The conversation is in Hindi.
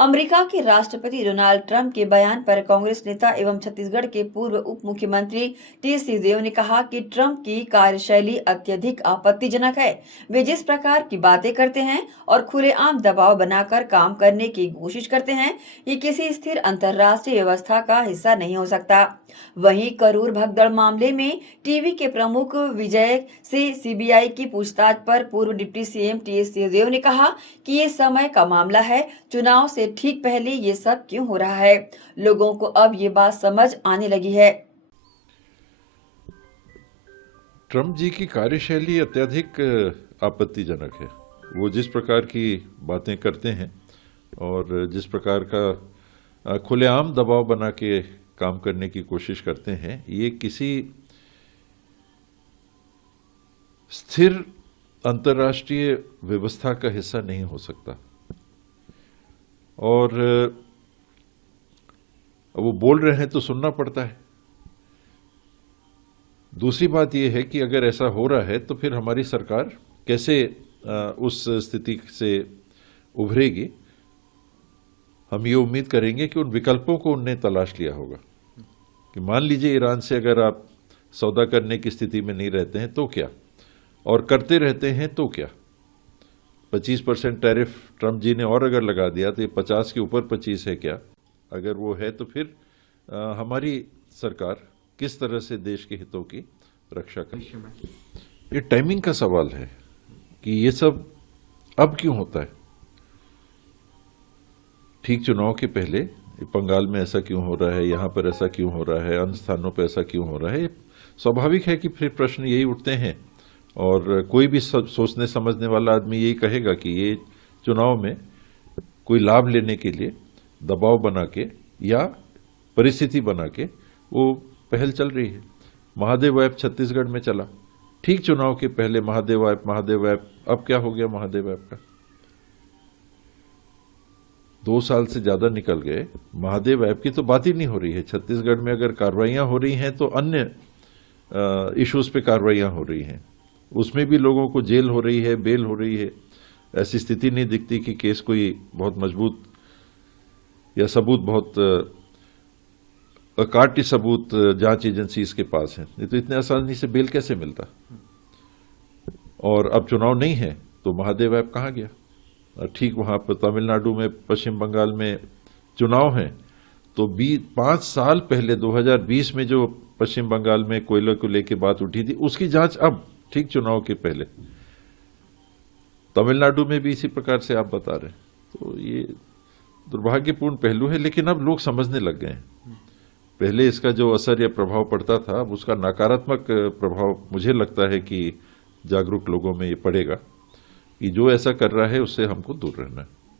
अमेरिका के राष्ट्रपति डोनाल्ड ट्रंप के बयान पर कांग्रेस नेता एवं छत्तीसगढ़ के पूर्व उप मुख्यमंत्री टी.एस. सिंहदेव ने कहा कि ट्रंप की कार्यशैली अत्यधिक आपत्तिजनक है। वे जिस प्रकार की बातें करते हैं और खुलेआम दबाव बनाकर काम करने की कोशिश करते हैं, ये किसी स्थिर अंतर्राष्ट्रीय व्यवस्था का हिस्सा नहीं हो सकता। वहीं करूर भगदड़ मामले में टीवी के प्रमुख विजय से सीबीआई की पूछताछ पर पूर्व डिप्टी सीएम टी.एस. सिंहदेव ने कहा कि ये समय का मामला है, चुनाव से ठीक पहले ये सब क्यों हो रहा है। लोगों को अब ये बात समझ आने लगी है। ट्रंप जी की कार्यशैली अत्यधिक आपत्तिजनक है। वो जिस प्रकार की बातें करते हैं और जिस प्रकार का खुलेआम दबाव बना के काम करने की कोशिश करते हैं, ये किसी स्थिर अंतर्राष्ट्रीय व्यवस्था का हिस्सा नहीं हो सकता। और वो बोल रहे हैं तो सुनना पड़ता है। दूसरी बात यह है कि अगर ऐसा हो रहा है तो फिर हमारी सरकार कैसे उस स्थिति से उभरेगी। हम ये उम्मीद करेंगे कि उन विकल्पों को उनने तलाश लिया होगा कि मान लीजिए ईरान से अगर आप सौदा करने की स्थिति में नहीं रहते हैं तो क्या, और करते रहते हैं तो क्या। 25% टैरिफ ट्रंप जी ने और अगर लगा दिया तो ये 50 के ऊपर 25 है क्या। अगर वो है तो फिर हमारी सरकार किस तरह से देश के हितों की रक्षा करे। ये टाइमिंग का सवाल है कि ये सब अब क्यों होता है। ठीक चुनाव के पहले बंगाल में ऐसा क्यों हो रहा है, यहाँ पर ऐसा क्यों हो रहा है, अन्य स्थानों पर ऐसा क्यों हो रहा है। स्वाभाविक है कि फिर प्रश्न यही उठते हैं और कोई भी सोचने समझने वाला आदमी यही कहेगा कि ये चुनाव में कोई लाभ लेने के लिए दबाव बना के या परिस्थिति बना के वो पहल चल रही है। महादेव ऐप छत्तीसगढ़ में चला ठीक चुनाव के पहले, महादेव ऐप। अब क्या हो गया महादेव ऐप का? 2 साल से ज्यादा निकल गए, महादेव ऐप की तो बात ही नहीं हो रही है। छत्तीसगढ़ में अगर कार्रवाइयां हो रही हैं तो अन्य इश्यूज पे कार्रवाइयां हो रही हैं, उसमें भी लोगों को जेल हो रही है, बेल हो रही है। ऐसी स्थिति नहीं दिखती कि केस कोई बहुत मजबूत या सबूत बहुत अकाट्य सबूत जांच एजेंसीज के पास है। नहीं तो इतने आसानी से बेल कैसे मिलता। और अब चुनाव नहीं है तो महादेव ऐप कहाँ गया। ठीक वहां पर तमिलनाडु में, पश्चिम बंगाल में चुनाव है तो 5 साल पहले 2020 में जो पश्चिम बंगाल में कोयले को लेकर बात उठी थी, उसकी जांच अब ठीक चुनाव के पहले। तमिलनाडु में भी इसी प्रकार से आप बता रहे हैं। तो ये दुर्भाग्यपूर्ण पहलू है, लेकिन अब लोग समझने लग गए हैं। पहले इसका जो असर या प्रभाव पड़ता था, अब उसका नकारात्मक प्रभाव मुझे लगता है कि जागरूक लोगों में ये पड़ेगा कि जो ऐसा कर रहा है उससे हमको दूर रहना है।